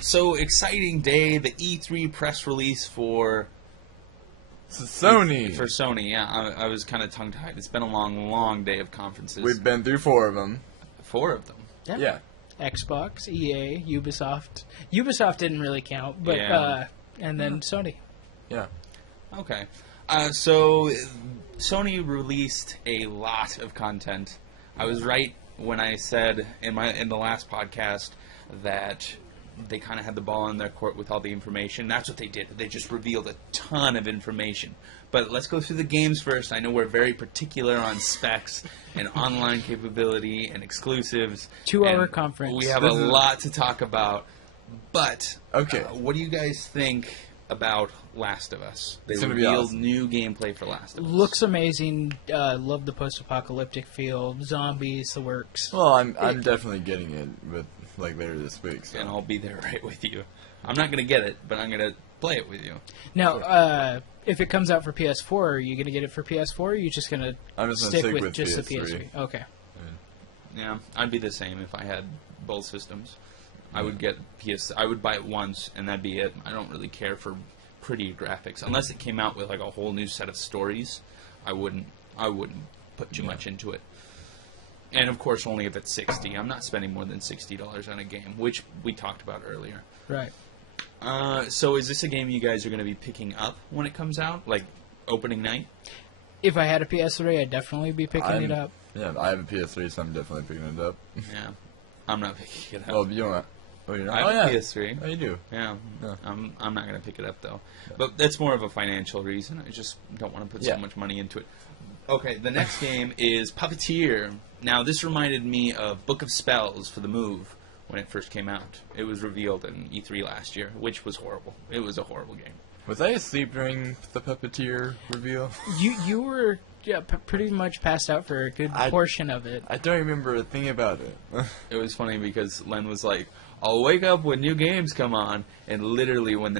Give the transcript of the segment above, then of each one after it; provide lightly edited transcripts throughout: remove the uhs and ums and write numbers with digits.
So exciting day, the E3 press release for Sony. For Sony, yeah. I was kind of tongue-tied. It's been a long, long day of conferences. We've been through 4 of them. 4 of them. Yeah. Xbox, EA, Ubisoft. Ubisoft didn't really count, but and then Sony. Yeah. Okay. So Sony released a lot of content. I was right when I said in the last podcast that they kind of had the ball in their court with all the information. That's what they did. They just revealed a ton of information. But let's go through the games first. I know we're very particular on specs and online capability and exclusives. 2-hour conference. We have a lot to talk about. But okay, what do you guys think about Last of Us? They it's revealed awesome. new gameplay for Last of Us. Looks amazing. Love the post-apocalyptic feel. Zombies, the works. Well, I'm definitely getting it with later this week. So. And I'll be there right with you. I'm not going to get it, but I'm going to play it with you. Now, if it comes out for PS4, are you going to get it for PS4, or are you just going to stick with just the PS3? Okay. Yeah, I'd be the same if I had both systems. I would get I would buy it once, and that'd be it. I don't really care for pretty graphics. Unless it came out with like a whole new set of stories, I wouldn't put too much into it. And of course, only if it's $60. I'm not spending more than $60 on a game, which we talked about earlier. Right. So is this a game you guys are going to be picking up when it comes out, like opening night? If I had a PS3, I'd definitely be picking it up. Yeah, I have a PS3, so I'm definitely picking it up. Yeah, I'm not picking it up. Well, you don't. Oh, you're not? I have a PS3. Oh, you do? Yeah. No. I'm not going to pick it up, though. But that's more of a financial reason. I just don't want to put so much money into it. Okay, the next game is Puppeteer. Now, this reminded me of Book of Spells for the Move when it first came out. It was revealed in E3 last year, which was horrible. It was a horrible game. Was I asleep during the Puppeteer reveal? You were pretty much passed out for a good portion of it. I don't remember a thing about it. It was funny because Len was like, I'll wake up when new games come on, and literally when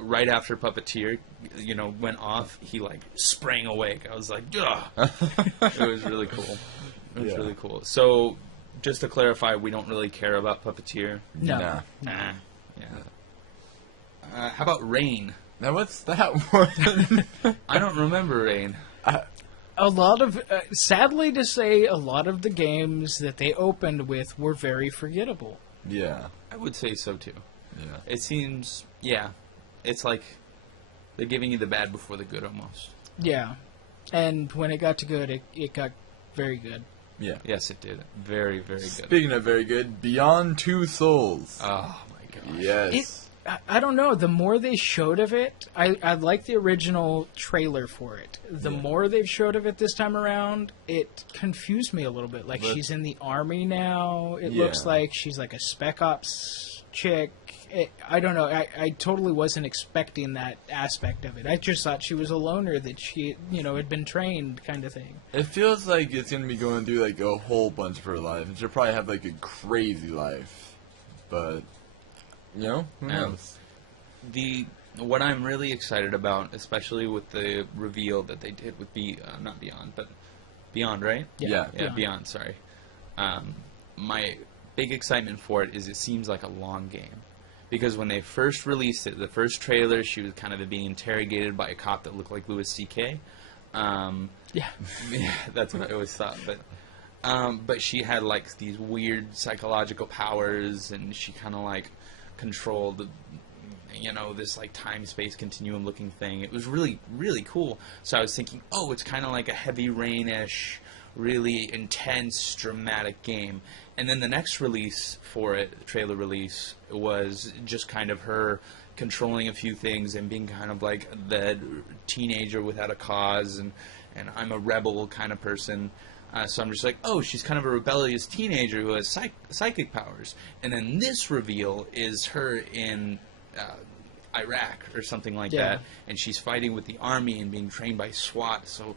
right after Puppeteer, went off, he sprang awake. I was like, ugh. It was really cool. It was really cool. So, just to clarify, we don't really care about Puppeteer. No. Nah. Yeah. How about Rain? Now what's that one? I don't remember Rain. A lot of, sadly to say, a lot of the games that they opened with were very forgettable. Yeah. I would say so, too. Yeah. It seems, it's like they're giving you the bad before the good, almost. Yeah. And when it got to good, it got very good. Yeah. Yes, it did. Very, very good. Speaking of very good, Beyond Two Souls. Oh, my gosh. Yes. I don't know. The more they showed of it, I like the original trailer for it. The more they've showed of it this time around, it confused me a little bit. Like, she's in the army now. It looks like she's like a spec ops chick. I don't know. I totally wasn't expecting that aspect of it. I just thought she was a loner that she, had been trained kind of thing. It feels like it's going to be going through, a whole bunch of her life. And she'll probably have, a crazy life. But... who knows? What I'm really excited about, especially with the reveal that they did with not Beyond, but Beyond, right? Yeah. Beyond, sorry. My big excitement for it is it seems like a long game. Because when they first released it, the first trailer, she was kind of being interrogated by a cop that looked like Louis C.K. Yeah, that's what I always thought, but she had these weird psychological powers, and she kind of controlled, this time-space continuum looking thing. It was really, really cool. So I was thinking, it's kind of like a Heavy Rain-ish, really intense, dramatic game. And then the next release for it, trailer release, was just kind of her controlling a few things and being kind of like the teenager without a cause, and I'm a rebel kind of person. So I'm just like, she's kind of a rebellious teenager who has psychic powers. And then this reveal is her in Iraq or something like that, and she's fighting with the army and being trained by SWAT. So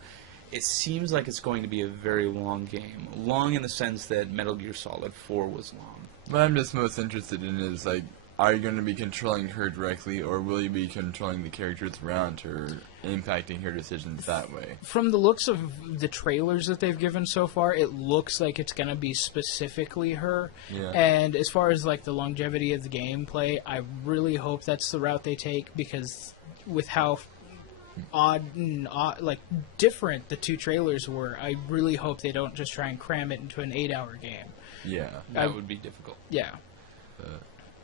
it seems like it's going to be a very long game. Long in the sense that Metal Gear Solid 4 was long. What I'm just most interested in is, are you going to be controlling her directly, or will you be controlling the characters around her, impacting her decisions that way? From the looks of the trailers that they've given so far, it looks like it's going to be specifically her. Yeah. And as far as like the longevity of the gameplay, I really hope that's the route they take, because with how like different the two trailers were, I really hope they don't just try and cram it into an 8-hour game. Yeah. That would be difficult. Yeah.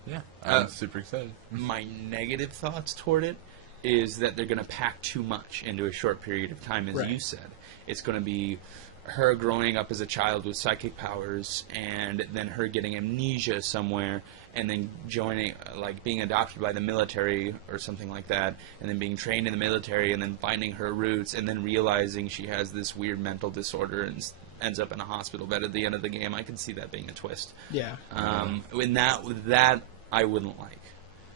Yeah. I'm super excited. My negative thoughts toward it is that they're going to pack too much into a short period of time, as Right. you said. It's going to be her growing up as a child with psychic powers, and then her getting amnesia somewhere, and then joining, like, being adopted by the military or something like that, and then being trained in the military, and then finding her roots, and then realizing she has this weird mental disorder and ends up in a hospital bed at the end of the game. I can see that being a twist. Yeah. With that, I wouldn't like.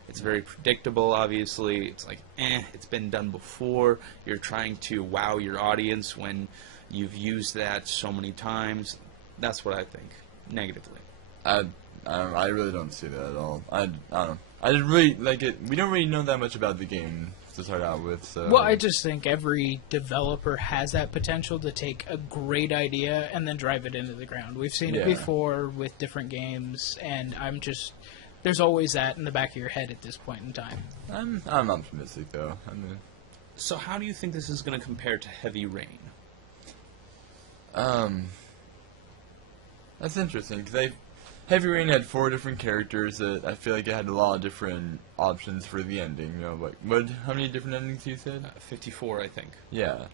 It's very predictable, obviously. It's like, it's been done before. You're trying to wow your audience when you've used that so many times. That's what I think, negatively. I really don't see that at all. I don't know. I just really like it. We don't really know that much about the game to start out with. So. Well, I just think every developer has that potential to take a great idea and then drive it into the ground. We've seen it before with different games, and there's always that in the back of your head at this point in time. I'm optimistic though. So how do you think this is going to compare to Heavy Rain? That's interesting, because Heavy Rain had 4 different characters that I feel like it had a lot of different options for the ending. You know, like how many different endings you said? 54, I think. Yeah.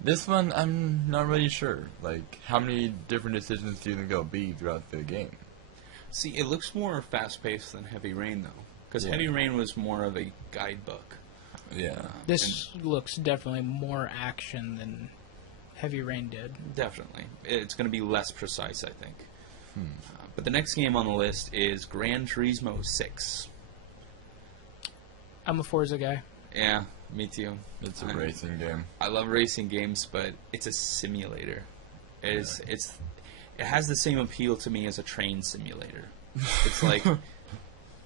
This one, I'm not really sure. Like, how many different decisions do you think there'll be throughout the game? See, it looks more fast-paced than Heavy Rain, though, because Heavy Rain was more of a guidebook. Yeah. This looks definitely more action than Heavy Rain did. Definitely. It's going to be less precise, I think. But the next game on the list is Gran Turismo 6. I'm a Forza guy. Yeah, me too. It's a racing game. I love racing games, but it's a simulator. It has the same appeal to me as a train simulator. It's like,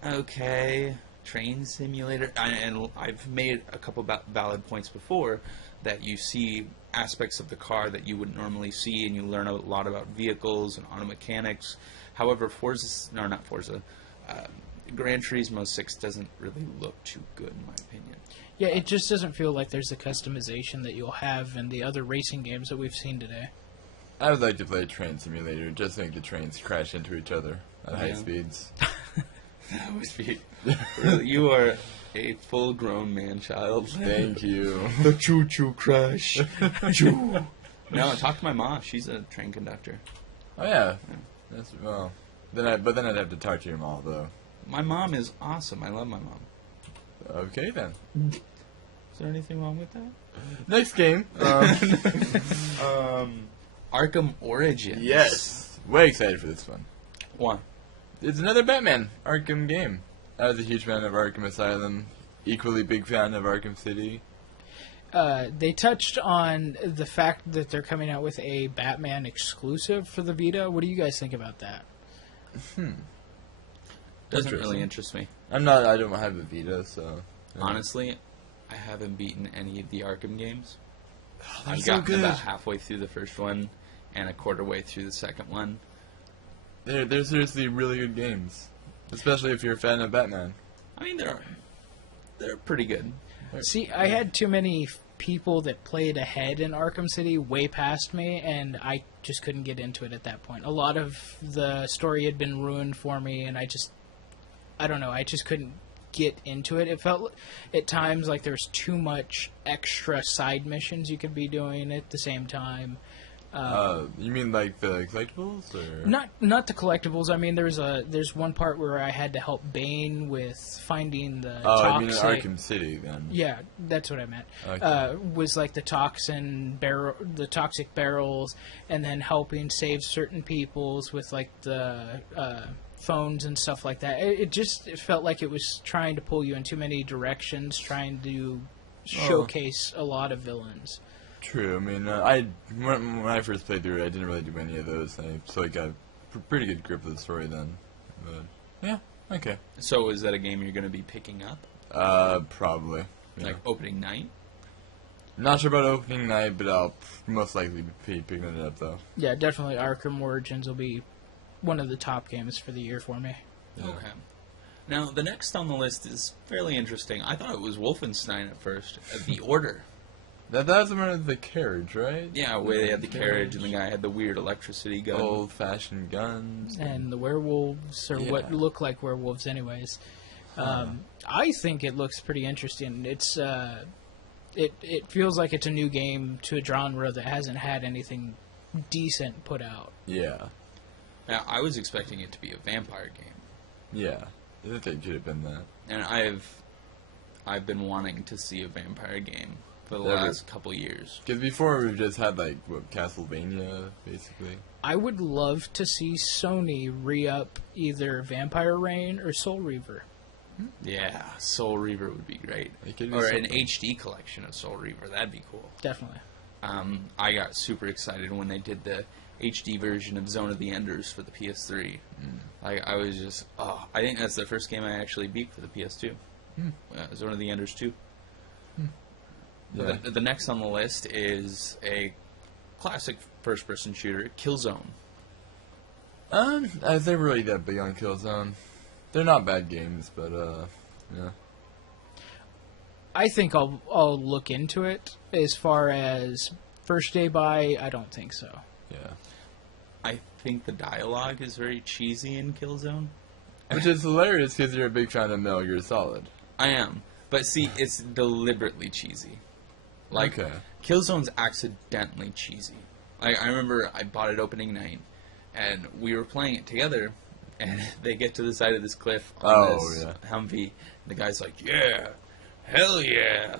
okay, train simulator. And I've made a couple valid points before that you see aspects of the car that you wouldn't normally see, and you learn a lot about vehicles and auto mechanics. However, Gran Turismo 6 doesn't really look too good, in my opinion. Yeah, it just doesn't feel like there's the customization that you'll have in the other racing games that we've seen today. I would like to play a train simulator, just to make the trains crash into each other at high speeds. That would be... Really, you are a full-grown man-child. Thank you. The choo-choo crash. Choo. No, talk to my mom. She's a train conductor. Oh, yeah. Then I'd have to talk to your mom, though. My mom is awesome. I love my mom. Okay, then. Is there anything wrong with that? Next game. Arkham Origins. Yes. Way excited for this one. Why? It's another Batman Arkham game. I was a huge fan of Arkham Asylum. Equally big fan of Arkham City. They touched on the fact that they're coming out with a Batman exclusive for the Vita. What do you guys think about that? Doesn't really interest me. I don't have a Vita, so... Honestly, I haven't beaten any of the Arkham games. They're I've so gotten good. about halfway through the first one and a quarter way through the second one. They're seriously really good games. Especially if you're a fan of Batman. I mean, they're pretty good. See, I had too many people that played ahead in Arkham City way past me, and I just couldn't get into it at that point. A lot of the story had been ruined for me, and I don't know, I just couldn't get into it. It felt at times like there was too much extra side missions you could be doing at the same time. You mean like the collectibles, or Not the collectibles. I mean, there's one part where I had to help Bane with finding the toxic. You mean in Arkham City then? Yeah, that's what I meant. Okay. Was like the toxic barrels, and then helping save certain peoples with like the phones and stuff like that. It felt like it was trying to pull you in too many directions, trying to showcase a lot of villains. True. I mean, when I first played through it, I didn't really do any of those things, so I got a pretty good grip of the story then. But yeah, Okay. So is that a game you're going to be picking up? Probably. Yeah. Like opening night? Not sure about opening night, but I'll most likely be picking it up, though. Yeah, definitely Arkham Origins will be one of the top games for the year for me. Yeah. Okay. Now, the next on the list is fairly interesting. I thought it was Wolfenstein at first. The Order. That's the one with the carriage, right? Yeah, where they had the carriage and the guy had the weird electricity gun. Old-fashioned guns. And the werewolves, or what look like werewolves anyways. I think it looks pretty interesting. It's it feels like it's a new game to a genre that hasn't had anything decent put out. Yeah. Now, I was expecting it to be a vampire game. Yeah. I think it could have been that. And I've been wanting to see a vampire game for the last couple years. Because before we've just had, like, what, Castlevania, basically. I would love to see Sony re-up either Vampire Reign or Soul Reaver. Yeah, Soul Reaver would be great. Or an HD collection of Soul Reaver. That'd be cool. Definitely. I got super excited when they did the HD version of Zone of the Enders for the PS3. Like, I was just, I think that's the first game I actually beat for the PS2. Zone of the Enders 2. Yeah. The next on the list is a classic first-person shooter, Killzone. They're really that big on Killzone. They're not bad games, but, yeah. I think I'll look into it. As far as first day buy, I don't think so. Yeah. I think the dialogue is very cheesy in Killzone. Which is hilarious because you're a big fan of Metal Gear Solid. I am. But see, it's deliberately cheesy. Like, Okay. Killzone's accidentally cheesy. Like, I remember I bought it opening night, and we were playing it together, and they get to the side of this cliff on this Humvee, and the guy's like, yeah, hell yeah.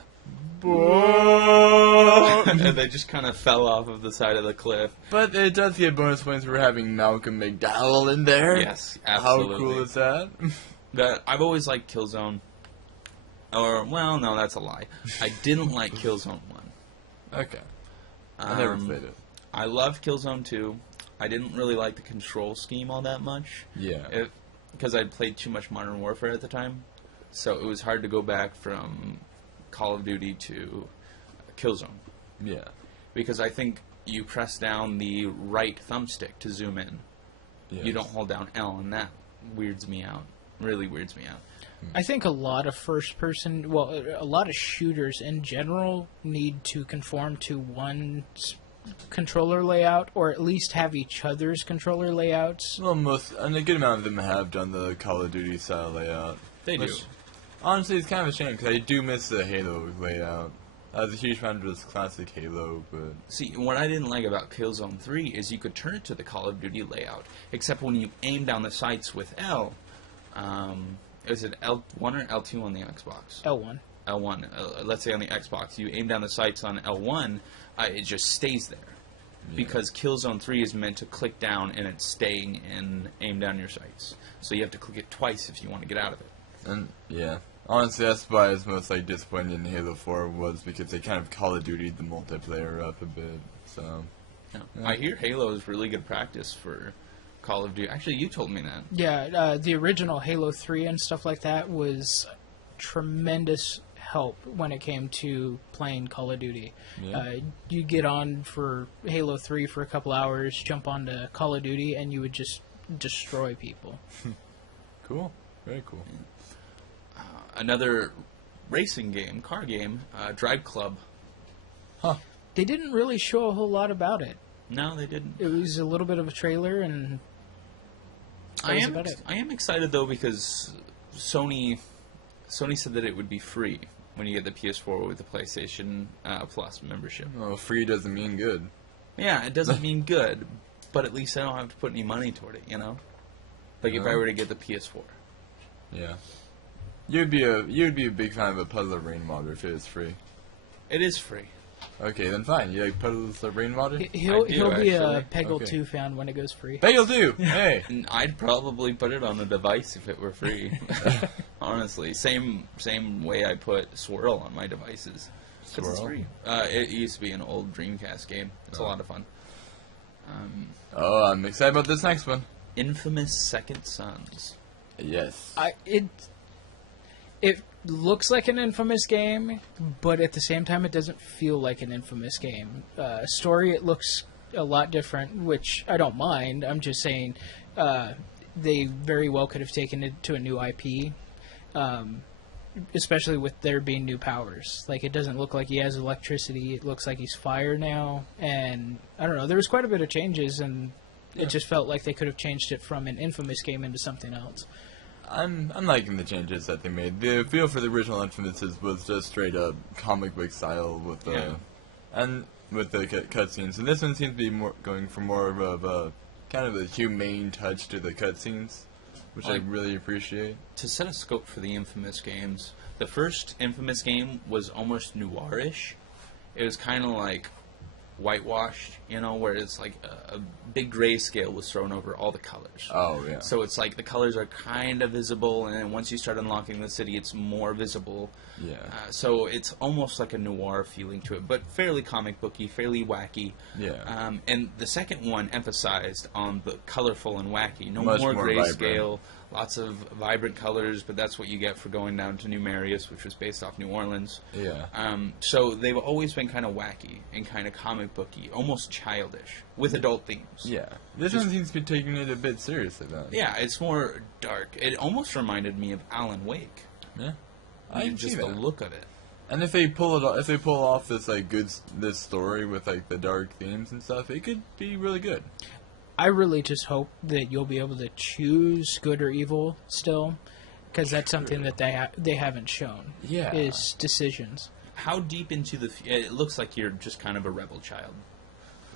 And they just kind of fell off of the side of the cliff. But it does get bonus points for having Malcolm McDowell in there. Yes, absolutely. How cool is that? But I've always liked Killzone. Or, well, no, that's a lie. I didn't like Killzone 1. Okay. I never played it. I love Killzone 2. I didn't really like the control scheme all that much. Yeah. Because I'd played too much Modern Warfare at the time. So it was hard to go back from Call of Duty to Killzone. Yeah. Because I think you press down the right thumbstick to zoom in. Yes. You don't hold down L, and that weirds me out. Really weirds me out. I think a lot of a lot of shooters in general need to conform to one controller layout, or at least have each other's controller layouts. Well, and a good amount of them have done the Call of Duty style layout. They do. Honestly, it's kind of a shame, because I do miss the Halo layout. I was a huge fan of this classic Halo, but... See, what I didn't like about Killzone 3 is you could turn it to the Call of Duty layout, except when you aim down the sights with L, is it L1 or L2 on the Xbox? L1. L1. Let's say on the Xbox, you aim down the sights on L1, it just stays there. Yeah. Because Killzone 3 is meant to click down and it's staying and aim down your sights. So you have to click it twice if you want to get out of it. And, yeah. Honestly, that's why I was most disappointed in Halo 4 was because they kind of Call of Duty'd the multiplayer up a bit, so... Yeah. I hear Halo is really good practice for Call of Duty. Actually, you told me that. Yeah, the original Halo 3 and stuff like that was tremendous help when it came to playing Call of Duty. Yeah. You get on for Halo 3 for a couple hours, jump onto Call of Duty, and you would just destroy people. Cool. Very cool. Another racing game, car game, Drive Club. Huh. They didn't really show a whole lot about it. No, they didn't. It was a little bit of a trailer, and that was about it. I am excited, though, because Sony said that it would be free when you get the PS4 with the PlayStation Plus membership. Well, free doesn't mean good. Yeah, it doesn't mean good, but at least I don't have to put any money toward it, you know? Like if I were to get the PS4. Yeah. You'd be a big fan of a Puzzle Rain modder if it was free. It is free. Okay, then fine. You like Puzzle Rain modder? He'll be actually. a Peggle 2 fan when it goes free. Peggle 2! Hey! And I'd probably put it on a device if it were free. Honestly, same way I put Swirl on my devices. Because it's free. It used to be an old Dreamcast game. It's a lot of fun. I'm excited about this next one. Infamous Second Sons. Yes. It looks like an Infamous game, but at the same time, it doesn't feel like an Infamous game. Story, it looks a lot different, which I don't mind. I'm just saying they very well could have taken it to a new IP, especially with there being new powers. Like, it doesn't look like he has electricity. It looks like he's fire now, and I don't know. There was quite a bit of changes, and it just felt like they could have changed it from an Infamous game into something else. I'm liking the changes that they made. The feel for the original Infamouses was just straight up comic book style with the cutscenes, and this one seems to be going for more of a kind of a humane touch to the cutscenes, which I really appreciate. To set a scope for the Infamous games, the first Infamous game was almost noirish. It was kind of like whitewashed, where it's like a big grayscale was thrown over all the colors. Oh, yeah. So it's like the colors are kind of visible, and then once you start unlocking the city, it's more visible. Yeah. So it's almost like a noir feeling to it, but fairly comic booky, fairly wacky. Yeah. And the second one emphasized on the colorful and wacky. Much more grayscale, lots of vibrant colors, but that's what you get for going down to New Marius, which was based off New Orleans. Yeah. So they've always been kind of wacky and kind of comic booky, almost childish, with adult themes. Yeah. This one seems to be taking it a bit seriously, though. Yeah, it's more dark. It almost reminded me of Alan Wake. Yeah. I can just see the that. look of it. And if they pull off this this story with like the dark themes and stuff, it could be really good. I really just hope that you'll be able to choose good or evil still, because that's something that they haven't shown. Yeah. Is decisions. How deep into the... It looks like you're just kind of a rebel child.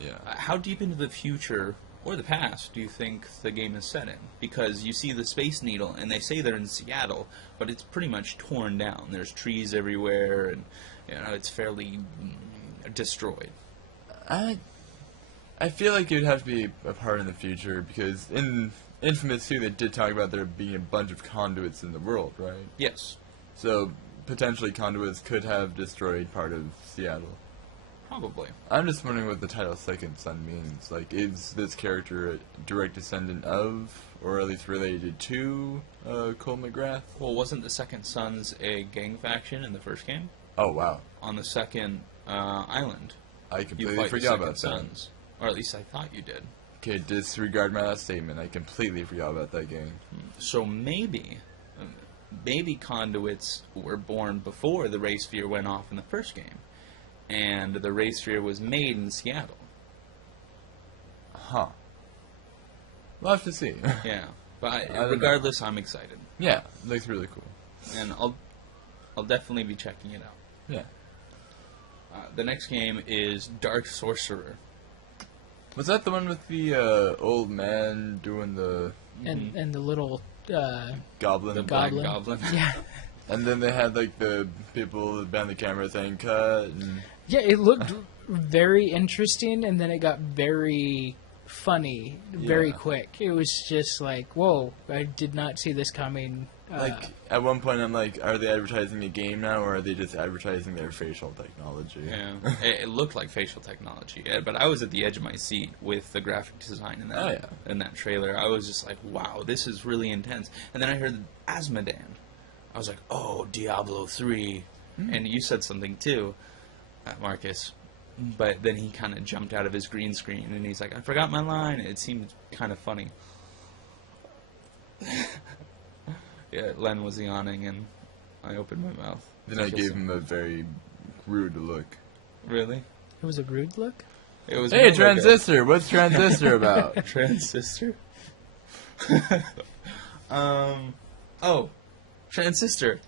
Yeah. How deep into the future or the past do you think the game is set in? Because you see the Space Needle, and they say they're in Seattle, but it's pretty much torn down. There's trees everywhere, and it's fairly destroyed. I feel like it would have to be a part in the future, because in Infamous 2 they did talk about there being a bunch of conduits in the world, right? Yes. So potentially conduits could have destroyed part of Seattle. Probably. I'm just wondering what the title Second Son means. Like, is this character a direct descendant of, or at least related to, Cole McGrath? Well, wasn't the Second Sons a gang faction in the first game? Oh, wow. On the second island. I You completely fight the forgot Second about that. Sons. Or at least I thought you did. Okay, disregard my last statement. I completely forgot about that game. So maybe conduits were born before the Ray Sphere went off in the first game. And the Ray Sphere was made in Seattle. Huh. We'll have to see. Yeah. But don't regardless, I'm excited. Yeah, looks really cool. And I'll definitely be checking it out. Yeah. The next game is Dark Sorcerer. Was that the one with the old man doing the And the little goblin? The Goblin. Black Goblin. yeah. And then they had like the people behind the camera saying cut. And Yeah, it looked very interesting, and then it got very funny very Yeah. quick. It was just like, whoa, I did not see this coming. like at one point, I'm like, are they advertising a game now, or are they just advertising their facial technology? Yeah, it looked like facial technology, but I was at the edge of my seat with the graphic design in that Oh, yeah. in that trailer. I was just like, wow, this is really intense. And then I heard Asmodan. I was like, oh, Diablo 3. And you said something too, Marcus. But then he kind of jumped out of his green screen, and he's like, I forgot my line. It seemed kind of funny. Yeah, Len was yawning, and I opened my mouth. Then I gave him a very rude look. Really? It was a rude look. It was Hey, more like a- Transistor! What's Transistor about? Transistor? Oh, Transistor.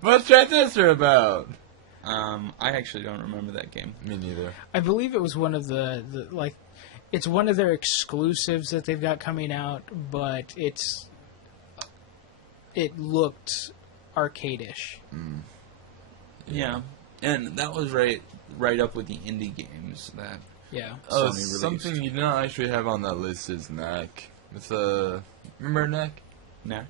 What's Transistor about? I actually don't remember that game. Me neither. I believe it was one of the like, it's one of their exclusives that they've got coming out, but it looked arcade-ish. Yeah. And that was right up with the indie games that Yeah. Oh, Sony released. something you don't actually have on that list is Knack. It's remember Knack? Knack.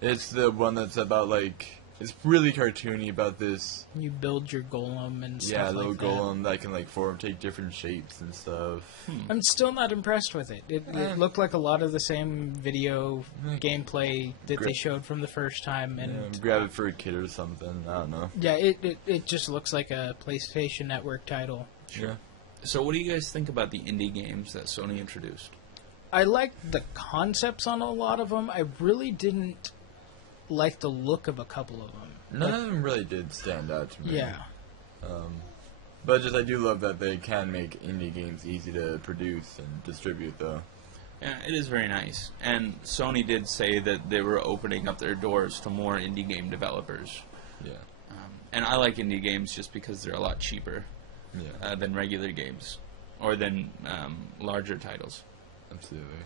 It's the one that's about like it's really cartoony about this. You build your golem and stuff Yeah, like little that. golem that can like take different shapes and stuff. I'm still not impressed with it. It looked like a lot of the same video gameplay that they showed from the first time, and Grab it for a kid or something. I don't know. yeah, it just looks like a PlayStation Network title. Sure. So what do you guys think about the indie games that Sony introduced? I liked the concepts on a lot of them. I really didn't like the look of a couple of them. None of them really did stand out to me. Yeah. But I do love that they can make indie games easy to produce and distribute, though. Yeah, it is very nice. And Sony did say that they were opening up their doors to more indie game developers. Yeah. And I like indie games just because they're a lot cheaper than regular games. Or than larger titles. Absolutely.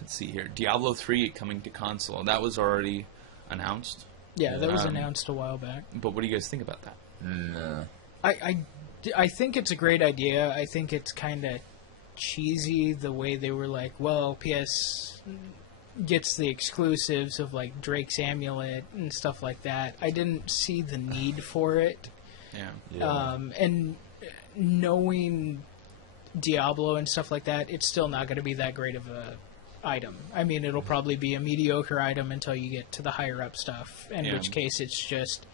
Let's see here. Diablo 3 coming to console. That was already announced. Yeah, that was announced a while back. But what do you guys think about that? Nah. I think it's a great idea. I think it's kind of cheesy the way they were like, well, PS gets the exclusives of like Drake's Amulet and stuff like that. I didn't see the need for it. Yeah. And knowing Diablo and stuff like that, it's still not going to be that great of a item. I mean, it'll probably be a mediocre item until you get to the higher up stuff, in which case it's just,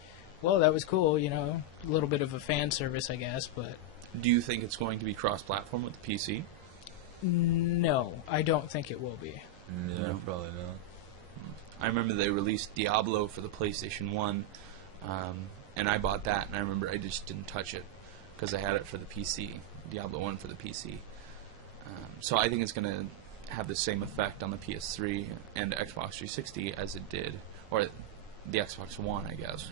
well, that was cool, you know, a little bit of a fan service, I guess, but... Do you think it's going to be cross-platform with the PC? No, I don't think it will be. Yeah, probably not. I remember they released Diablo for the PlayStation 1, and I bought that, and I remember I just didn't touch it, because I had it for the PC, Diablo 1 for the PC. So I think it's going to have the same effect on the PS3 and Xbox 360 as it did, or the Xbox One, I guess,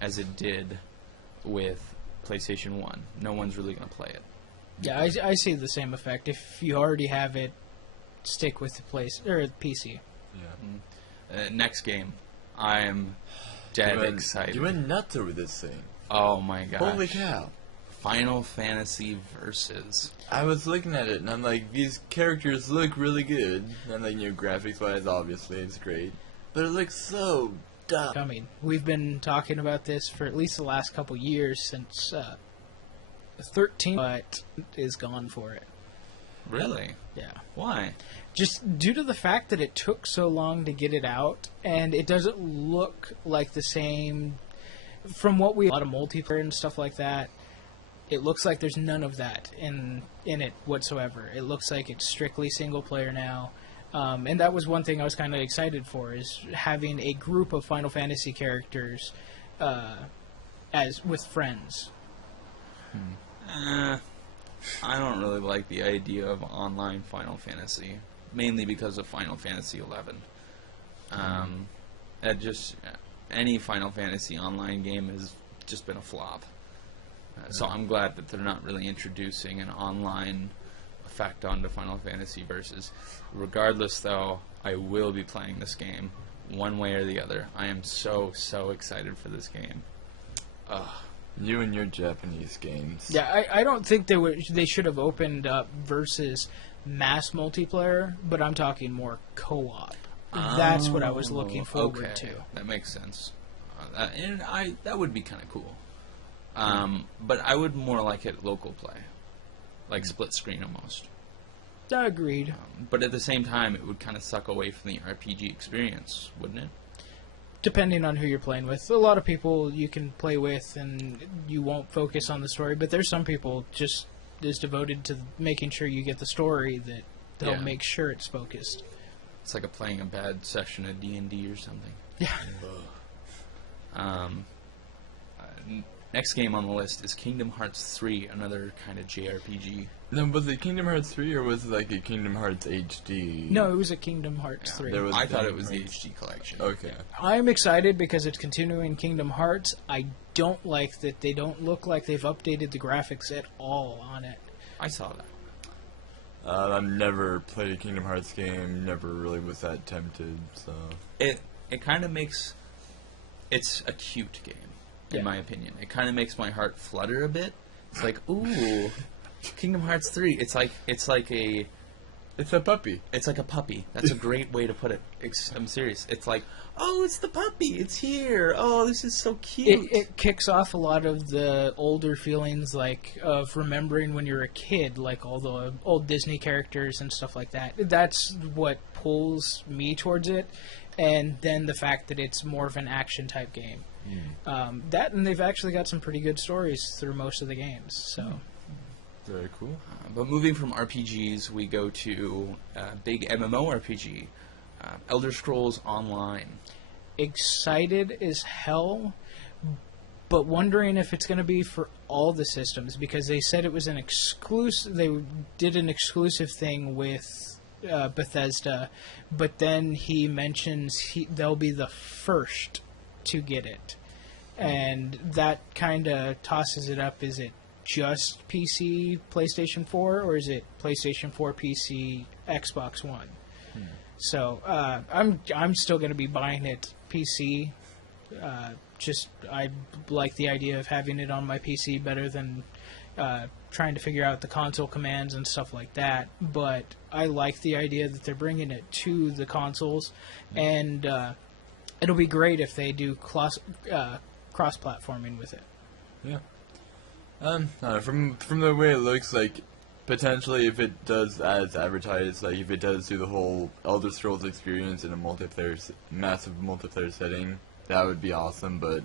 as it did with PlayStation 1. No one's really going to play it. Yeah, I see the same effect. If you already have it, stick with the PC. Yeah. Next game, I am dead excited. You went nuts over this thing. Oh my gosh. Holy cow. Final Fantasy Versus. I was looking at it, and I'm like, these characters look really good. And like, graphics-wise, obviously, it's great. But it looks so dumb. I mean, we've been talking about this for at least the last couple years since 13, but is gone for it. Really? Yeah. Why? Just due to the fact that it took so long to get it out, and it doesn't look like the same. From what a lot of multiplayer and stuff like that, it looks like there's none of that in it whatsoever. It looks like it's strictly single player now. And that was one thing I was kind of excited for, is having a group of Final Fantasy characters as with friends. I don't really like the idea of online Final Fantasy, mainly because of Final Fantasy 11. Any Final Fantasy online game has just been a flop. So I'm glad that they're not really introducing an online effect onto Final Fantasy Versus. Regardless, though, I will be playing this game one way or the other. I am so excited for this game. You and your Japanese games. Yeah, I don't think they should have opened up Versus mass multiplayer, but I'm talking more co-op. That's what I was looking forward to. That makes sense. That would be kind of cool. But I would more like it local play. Like split screen almost. Agreed. But at the same time, it would kind of suck away from the RPG experience, wouldn't it? Depending on who you're playing with. A lot of people you can play with and you won't focus on the story, but there's some people just as devoted to making sure you get the story that they'll make sure it's focused. It's like playing a bad session of D&D or something. Yeah. Next game on the list is Kingdom Hearts 3, another kind of JRPG. No, was it Kingdom Hearts 3 or was it like a Kingdom Hearts HD? No, it was a Kingdom Hearts 3. I thought it was the HD collection. Okay. I'm excited because it's continuing Kingdom Hearts. I don't like that they don't look like they've updated the graphics at all on it. I saw that. I've never played a Kingdom Hearts game, never really was that tempted, so... It kind of makes... It's a cute game, in my opinion. It kind of makes my heart flutter a bit. It's like, ooh, Kingdom Hearts 3. It's like a It's a puppy. It's like a puppy. That's a great way to put it. I'm serious. It's like, oh, it's the puppy. It's here. Oh, this is so cute. It kicks off a lot of the older feelings, like, of remembering when you're a kid, like all the old Disney characters and stuff like that. That's what pulls me towards it. And then the fact that it's more of an action-type game. That, and they've actually got some pretty good stories through most of the games, so... Very cool. But moving from RPGs, we go to big MMORPG, Elder Scrolls Online. Excited as hell, but wondering if it's going to be for all the systems, because they said it was an exclusive. They did an exclusive thing with Bethesda, but then he mentions they'll be the first to get it, and that kind of tosses it up. Is it just PC, PlayStation 4, or is it PlayStation 4, PC, Xbox One? So I'm still going to be buying it PC. I like the idea of having it on my PC better than trying to figure out the console commands and stuff like that. But I like the idea that they're bringing it to the consoles, and it'll be great if they do cross-platforming with it. Yeah. From the way it looks, like, potentially if it does as advertised, like if it does do the whole Elder Scrolls experience in a massive multiplayer setting, that would be awesome. But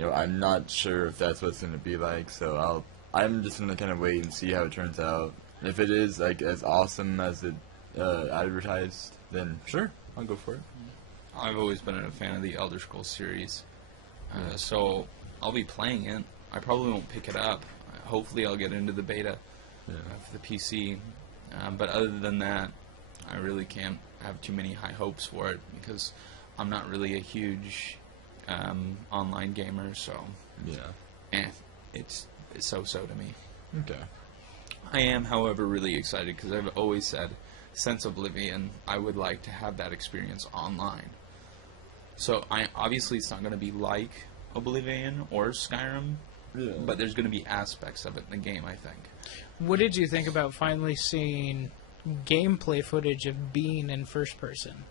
I'm not sure if that's what it's going to be like. So I'm just going to kind of wait and see how it turns out. If it is like as awesome as it advertised, then sure, I'll go for it. I've always been a fan of the Elder Scrolls series, so I'll be playing it. I probably won't pick it up. Hopefully I'll get into the beta for the PC. But other than that, I really can't have too many high hopes for it because I'm not really a huge online gamer, so it's so-so to me. Okay. I am, however, really excited because I've always said, since Oblivion, I would like to have that experience online. So obviously it's not going to be like Oblivion or Skyrim, but there's going to be aspects of it in the game, I think. What did you think about finally seeing gameplay footage of being in first person?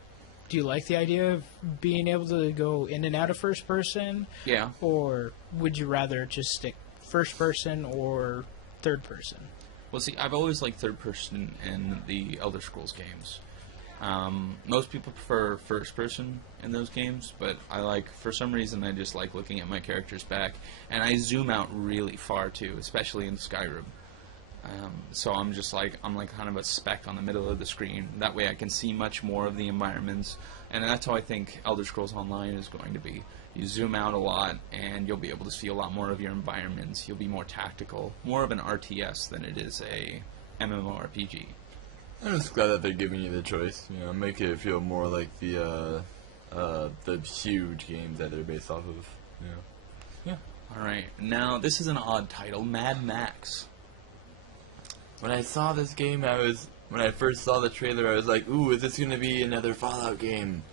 Do you like the idea of being able to go in and out of first person? Yeah. Or would you rather just stick first person or third person? Well, see, I've always liked third person in the Elder Scrolls games. Most people prefer first person in those games, but for some reason, I just like looking at my character's back, and I zoom out really far too, especially in Skyrim. So I'm kind of a speck on the middle of the screen. That way I can see much more of the environments, and that's how I think Elder Scrolls Online is going to be. You zoom out a lot, and you'll be able to see a lot more of your environments. You'll be more tactical, more of an RTS than it is a MMORPG. I'm just glad that they're giving you the choice. Make it feel more like the huge games that they're based off of. Yeah. All right. Now this is an odd title, Mad Max. When I saw this game, when I first saw the trailer, I was like, "Ooh, is this going to be another Fallout game?"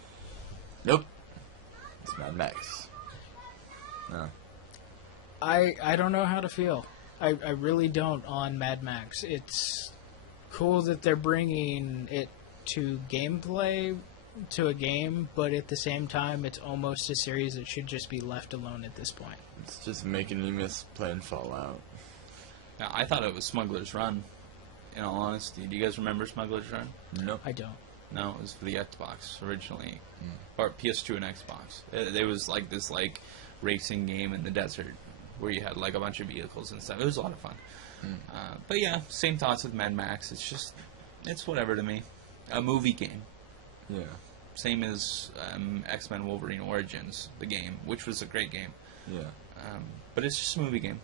Nope. It's Mad Max. No. I don't know how to feel. I really don't on Mad Max. It's cool that they're bringing it to gameplay, to a game, but at the same time, it's almost a series that should just be left alone at this point. It's just making me miss playing Fallout. Now, I thought it was Smuggler's Run, in all honesty. Do you guys remember Smuggler's Run? Nope. I don't. No, it was for the Xbox originally, or PS2 and Xbox. It was like this racing game in the desert where you had a bunch of vehicles and stuff. It was a lot of fun. But yeah, same thoughts with Mad Max. It's whatever to me. A movie game. Yeah. Same as X-Men Wolverine Origins, the game, which was a great game. Yeah. But it's just a movie game.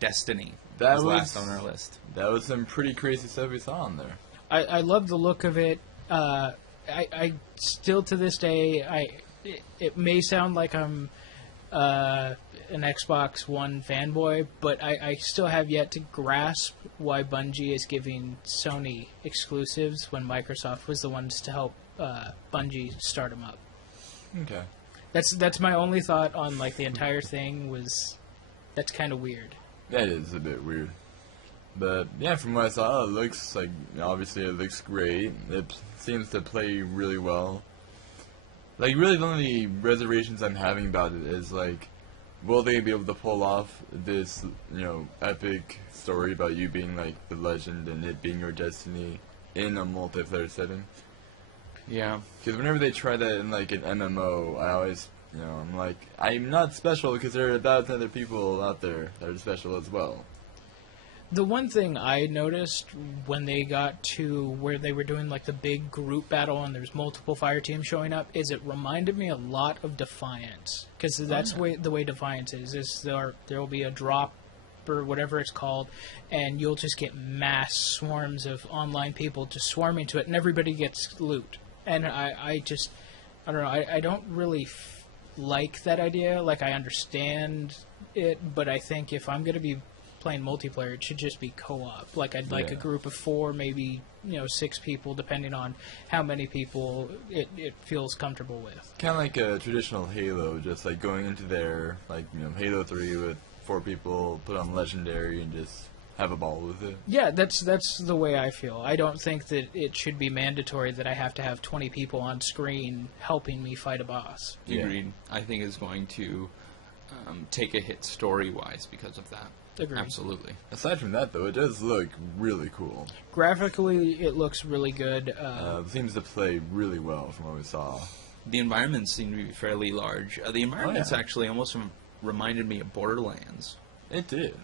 Destiny That was was last on our list. That was some pretty crazy stuff we saw on there. I love the look of it. I still to this day, it may sound like I'm an Xbox One fanboy, but I still have yet to grasp why Bungie is giving Sony exclusives when Microsoft was the ones to help Bungie start them up. Okay. That's my only thought on the entire thing was that's kind of weird. That is a bit weird. But yeah, from what I saw, it looks like, obviously it looks great. It seems to play really well. Like, really the only reservations I'm having about it is, like, will they be able to pull off this, epic story about you being, like, the legend and it being your destiny in a multiplayer setting? Yeah. Because whenever they try that in, like, an MMO, I always, I'm like, I'm not special because there are 1,000 other people out there that are special as well. The one thing I noticed when they got to where they were doing like the big group battle and there's multiple fire teams showing up is it reminded me a lot of Defiance, because that's the way Defiance is there will be a drop or whatever it's called, and you'll just get mass swarms of online people just swarming to it, and everybody gets loot. And I don't know, I don't really like that idea. Like, I understand it, but I think if I'm going to be playing multiplayer, it should just be co-op. Like, I'd like a group of 4, maybe 6 people, depending on how many people it feels comfortable with. Kind of like a traditional Halo, just like going into there, like Halo 3 with 4 people, put on Legendary, and just have a ball with it. Yeah, that's the way I feel. I don't think that it should be mandatory that I have to have 20 people on screen helping me fight a boss. Agreed. I think it's going to take a hit story-wise because of that. Agreed. Absolutely. Aside from that, though, it does look really cool. Graphically, it looks really good. It seems to play really well from what we saw. The environments seem to be fairly large. The environments actually almost reminded me of Borderlands. It did.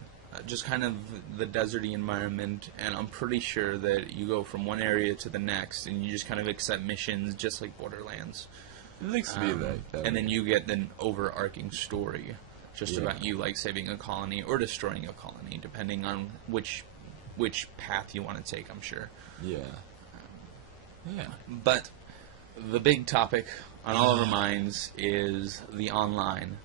Just kind of the deserty environment, and I'm pretty sure that you go from one area to the next, and you just kind of accept missions just like Borderlands. It looks to be like that. And then you get an overarching story just about you, like, saving a colony or destroying a colony, depending on which path you want to take, I'm sure. Yeah. But the big topic on all of our minds is the online.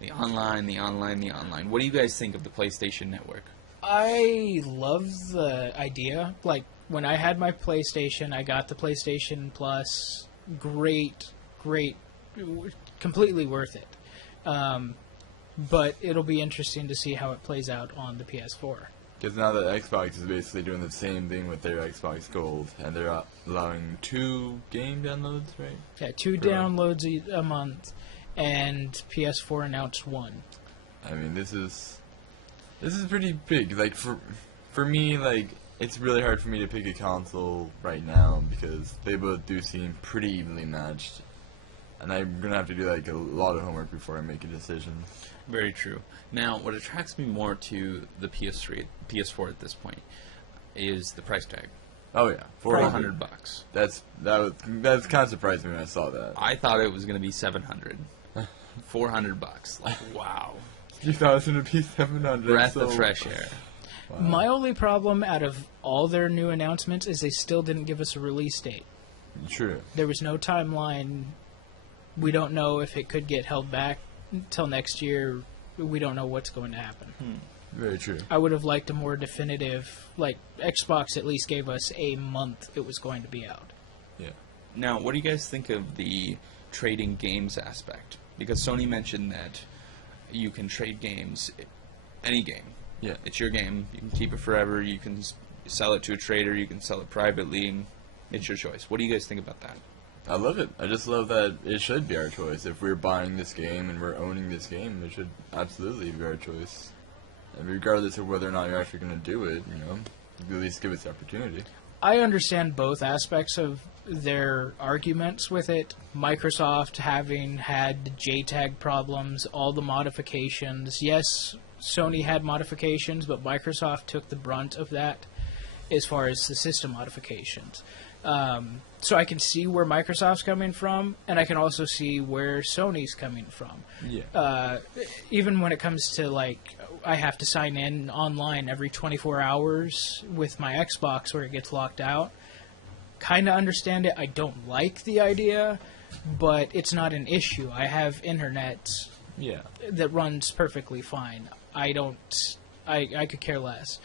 The online. What do you guys think of the PlayStation Network? I love the idea. Like, when I had my PlayStation, I got the PlayStation Plus. Great, completely worth it. But it'll be interesting to see how it plays out on the PS4. Because now that Xbox is basically doing the same thing with their Xbox Gold, and they're allowing 2 game downloads, right? Yeah, 2 downloads a month, and PS4 announced 1. I mean, this is pretty big. Like, for me, like, it's really hard for me to pick a console right now because they both do seem pretty evenly matched. And I'm going to have to do, like, a lot of homework before I make a decision. Very true. Now, what attracts me more to the PS4 at this point is the price tag. Oh yeah, $400. That's kind of surprised me when I saw that. I thought it was going to be $700. $400. Like, wow. You thought it was going to be $700. Breath of fresh air. Wow. My only problem out of all their new announcements is they still didn't give us a release date. True. There was no timeline. We don't know if it could get held back until next year. We don't know what's going to happen. Very true. I would have liked a more definitive, like, Xbox at least gave us a month it was going to be out. Yeah. Now, what do you guys think of the trading games aspect? Because Sony mentioned that you can trade games, any game. Yeah. It's your game. You can keep it forever. You can sell it to a trader. You can sell it privately. It's your choice. What do you guys think about that? I love it. I just love that it should be our choice. If we're buying this game and we're owning this game, it should absolutely be our choice. And regardless of whether or not you're actually going to do it, at least give us the opportunity. I understand both aspects of their arguments with it. Microsoft having had the JTAG problems, all the modifications. Yes, Sony had modifications, but Microsoft took the brunt of that as far as the system modifications. So I can see where Microsoft's coming from, and I can also see where Sony's coming from. Yeah. Even when it comes to, like, I have to sign in online every 24 hours with my Xbox where it gets locked out. Kind of understand it. I don't like the idea, but it's not an issue. I have internet that runs perfectly fine. I could care less.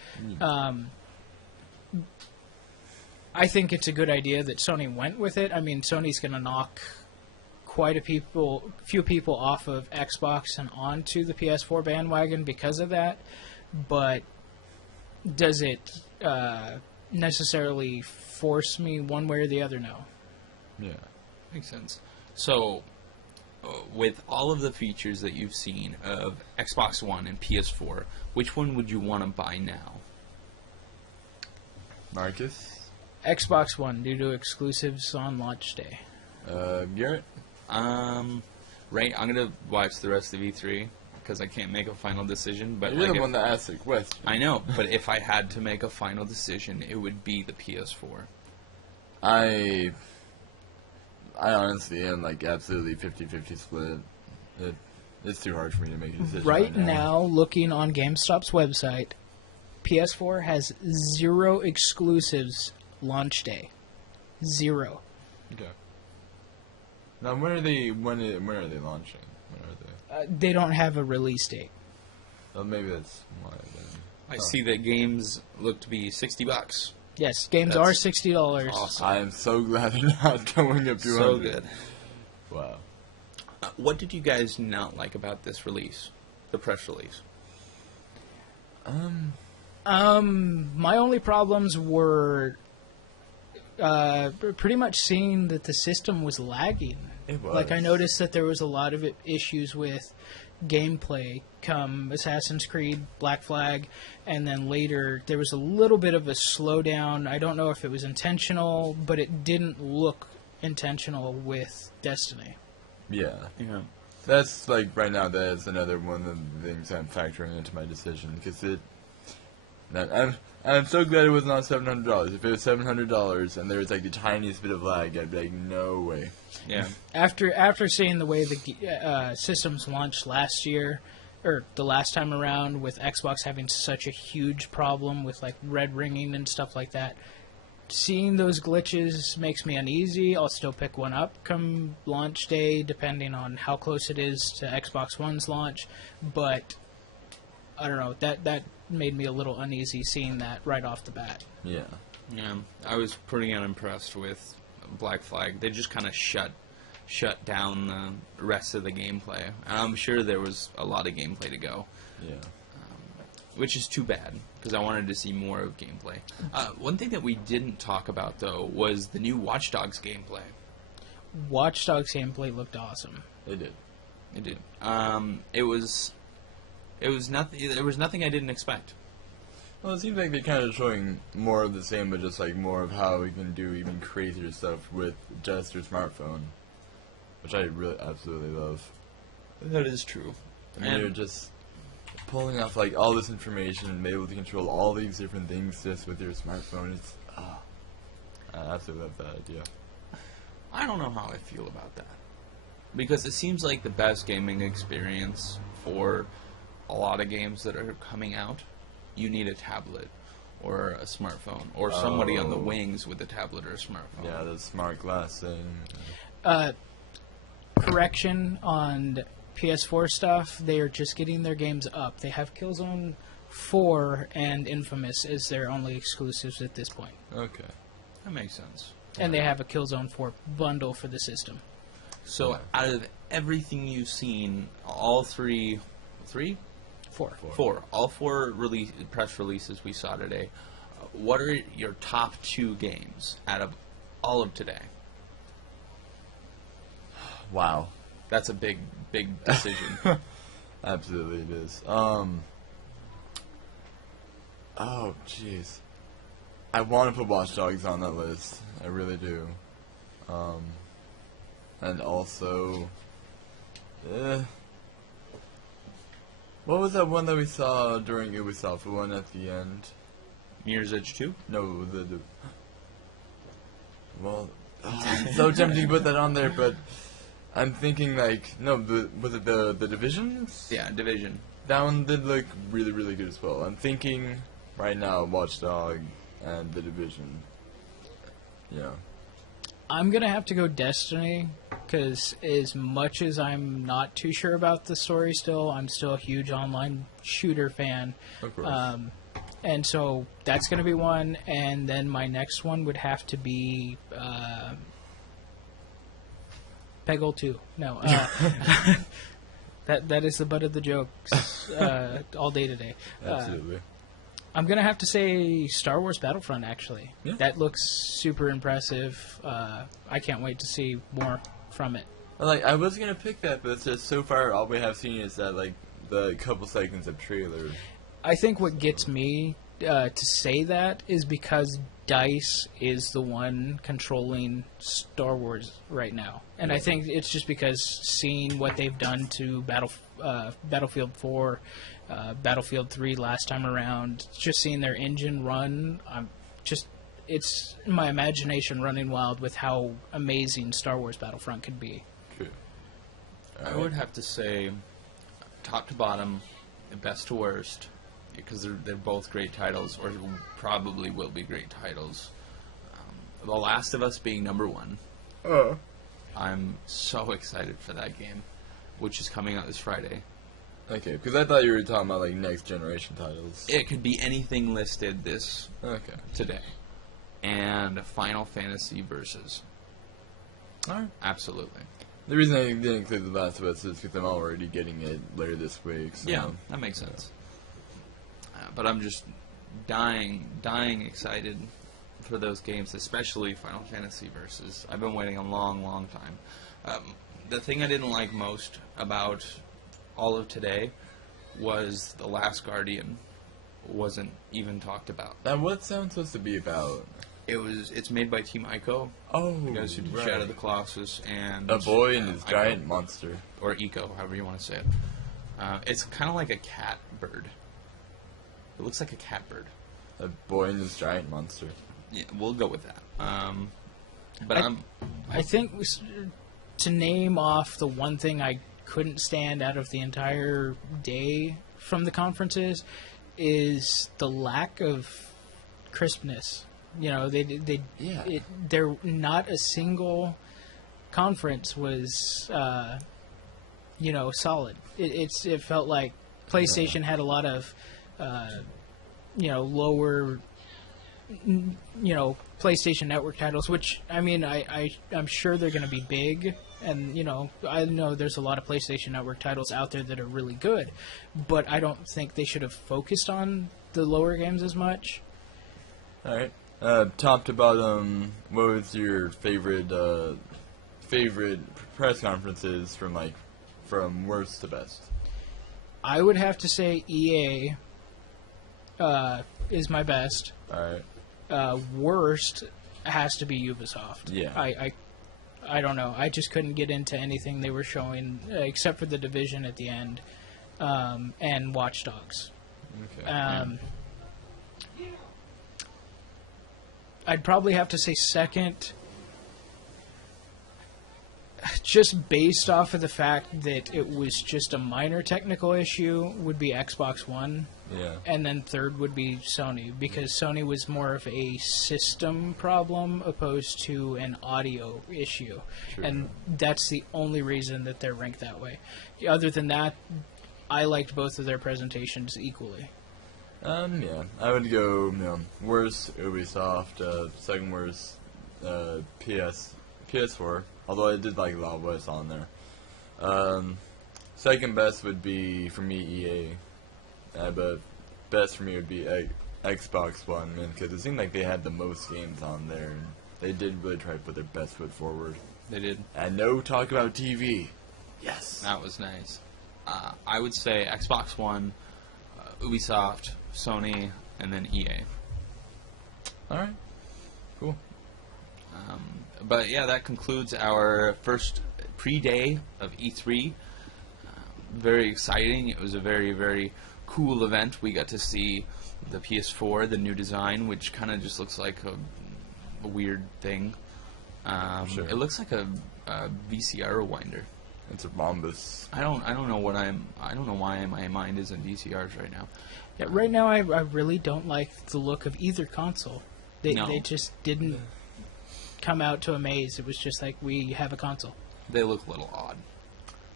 I think it's a good idea that Sony went with it. I mean, Sony's going to knock quite a few people off of Xbox and onto the PS4 bandwagon because of that. But Does it necessarily force me one way or the other? No. Yeah. Makes sense. So, with all of the features that you've seen of Xbox One and PS4, which one would you want to buy now? Marcus? Xbox One, due to exclusives on launch day. Garrett? Right, I'm going to watch the rest of E3 because I can't make a final decision. But You're like the one that asked the question. I know, but if I had to make a final decision, it would be the PS4. I honestly am like absolutely 50-50 split. It's too hard for me to make a decision. Right now, looking on GameStop's website, PS4 has 0 exclusives launch day. 0. Okay. Now, when are they launching? When are they? They don't have a release date. Well, maybe that's why then. I see that games look to be $60. Yes, games That's are $60. Awesome. I am so glad they're not going up 200. So good. Wow. What did you guys not like about this release? The press release? My only problems were pretty much seeing that the system was lagging. It was. Like, I noticed that there was a lot of issues with gameplay come Assassin's Creed, Black Flag, and then later there was a little bit of a slowdown. I don't know if it was intentional, but it didn't look intentional with Destiny. Yeah. Yeah. That's like right now. That's another one of the things I'm factoring into my decision because I'm so glad it was not $700. If it was $700 and there was like the tiniest bit of lag, I'd be like, no way. Yeah. After seeing the way the systems launched last year, or the last time around, with Xbox having such a huge problem with like red ringing and stuff like that, seeing those glitches makes me uneasy. I'll still pick one up come launch day, depending on how close it is to Xbox One's launch. But I don't know, that made me a little uneasy seeing that right off the bat. Yeah. Yeah. I was pretty unimpressed with Black Flag. They just kind of shut down the rest of the gameplay. And I'm sure there was a lot of gameplay to go. Yeah. Which is too bad, because I wanted to see more of gameplay. One thing that we didn't talk about, though, was the new Watch Dogs gameplay. Watch Dogs gameplay looked awesome. It did. It did. It was nothing. There was nothing I didn't expect. Well, it seems like they're kind of showing more of the same, but just like more of how we can do even crazier stuff with just your smartphone, which I really absolutely love. That is true. And you're just pulling off like all this information and be able to control all these different things just with your smartphone. It's I absolutely love that idea. I don't know how I feel about that, because it seems like the best gaming experience for a lot of games that are coming out, you need a tablet or a smartphone or somebody on the wings with a tablet or a smartphone. Yeah, the smart glass thing. Correction on PS4 stuff, they are just getting their games up. They have Killzone 4 and Infamous as their only exclusives at this point. Okay. That makes sense. And they have a Killzone 4 bundle for the system. So out of everything you've seen, all three, all four press releases we saw today, what are your top 2 games out of all of today? Wow. That's a big decision. Absolutely it is. Oh, jeez. I want to put Watch Dogs on that list. I really do. And also... what was that one that we saw during Ubisoft? The one at the end? Mirror's Edge 2? No, the well, it's so tempting to put that on there, but I'm thinking like, no, was it the Divisions? Yeah, Division. That one did look really, really good as well. I'm thinking right now Watch Dog and the Division. Yeah. I'm going to have to go Destiny, because as much as I'm not too sure about the story still, I'm still a huge online shooter fan. Of course. And so that's going to be one, and then my next one would have to be Peggle 2. No. That is the butt of the jokes all day today. Absolutely. I'm going to have to say Star Wars Battlefront, actually. Yeah. That looks super impressive. I can't wait to see more from it. Like, I was gonna pick that, but it's just so far all we have seen is that, like, the couple seconds of trailer. I think what gets me to say that is because DICE is the one controlling Star Wars right now. And I think it's just because seeing what they've done to Battlefield 4, Battlefield 3 last time around, just seeing their engine run, it's my imagination running wild with how amazing Star Wars Battlefront could be. True. I would have to say, top to bottom, best to worst, because they're both great titles, or probably will be great titles. The Last of Us being number one. I'm so excited for that game, which is coming out this Friday. Okay, because I thought you were talking about, like, next generation titles. It could be anything listed today. And Final Fantasy Versus. Alright. Absolutely. The reason I didn't include The Last of Us is because I'm already getting it later this week. So. Yeah, that makes sense. But I'm just dying excited for those games, especially Final Fantasy Versus. I've been waiting a long, long time. The thing I didn't like most about all of today was The Last Guardian wasn't even talked about. And what's that supposed to be about? It's made by Team Ico. Oh, the guys who did Shadow of the Colossus and A Boy and His Ico, Giant Monster, or Eco, however you want to say it. It's kind of like a cat bird. It looks like a cat bird. A Boy and His Giant Monster. Yeah, we'll go with that. I think to name off the one thing I couldn't stand out of the entire day from the conferences is the lack of crispness. You know, there not a single conference was, solid. It felt like PlayStation had a lot of, lower, PlayStation Network titles, which, I mean, I'm sure they're going to be big. And, I know there's a lot of PlayStation Network titles out there that are really good, but I don't think they should have focused on the lower games as much. Alright. Top to bottom, what was your favorite press conferences from worst to best? I would have to say EA is my best. Alright. Worst has to be Ubisoft. Yeah. I don't know. I just couldn't get into anything they were showing except for The Division at the end and Watch Dogs. Okay. I'd probably have to say second, just based off of the fact that it was just a minor technical issue, would be Xbox One. Yeah. And then third would be Sony, because Sony was more of a system problem opposed to an audio issue. True. And that's the only reason that they're ranked that way. Other than that, I liked both of their presentations equally. Yeah, I would go, worst Ubisoft, second worst PS4, although I did like a lot of what's on there. Second best would be, for me, EA, but best for me would be Xbox One, because it seemed like they had the most games on there, and they did really try to put their best foot forward. They did. And no talk about TV. Yes. That was nice. I would say Xbox One, Ubisoft, Sony, and then EA. Alright. Cool. But yeah, that concludes our first pre-day of E3. Very exciting. It was a very, very cool event. We got to see the PS4, the new design, which kind of just looks like a weird thing. Sure. It looks like a VCR winder. It's a rhombus. I don't know why my mind is in VCRs right now. Yeah, right now, I really don't like the look of either console. They just didn't come out to amaze. It was just like, we have a console. They look a little odd.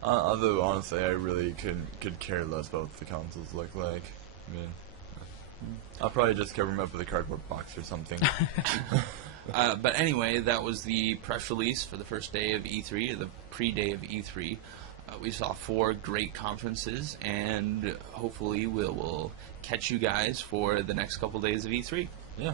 Although, honestly, I really could care less about what the consoles look like. I mean, I'll probably just cover them up with a cardboard box or something. But anyway, that was the press release for the first day of E3, or the pre-day of E3. We saw 4 great conferences, and hopefully we'll catch you guys for the next couple days of E3. Yeah.